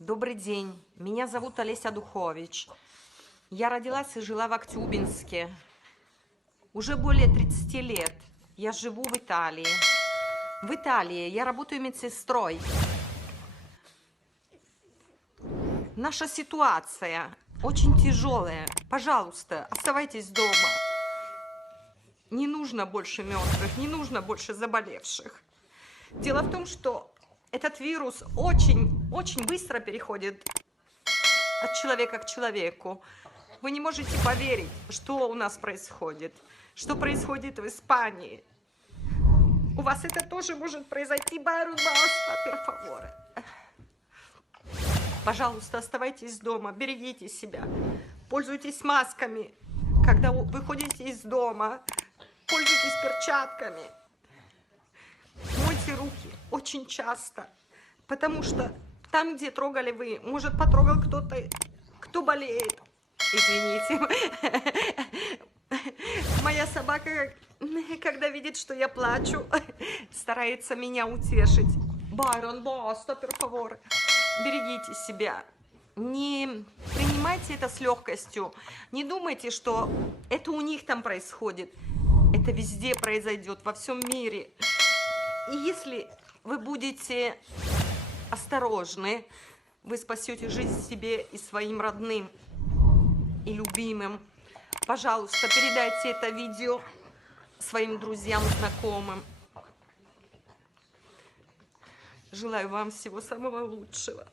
Добрый день, меня зовут Олеся Духович. Я родилась и жила в Актюбинске. Уже более 30 лет я живу в Италии. В Италии я работаю медсестрой. Наша ситуация очень тяжелая. Пожалуйста, оставайтесь дома. Не нужно больше мертвых, не нужно больше заболевших. Дело в том, что этот вирус очень быстро переходит от человека к человеку. Вы не можете поверить, что у нас происходит, что происходит в Испании. У вас это тоже может произойти, per favore. Пожалуйста, оставайтесь дома, берегите себя, пользуйтесь масками, когда выходите из дома, пользуйтесь перчатками. Мойте руки очень часто, потому что там, где трогали вы, может, потрогал кто-то, кто болеет. Извините. Моя собака, когда видит, что я плачу, старается меня утешить. Байрон, баста, per favore. Берегите себя. Не принимайте это с легкостью. Не думайте, что это у них там происходит. Это везде произойдет, во всем мире. И если вы будете осторожны, вы спасете жизнь себе и своим родным и любимым. Пожалуйста, передайте это видео своим друзьям, знакомым. Желаю вам всего самого лучшего.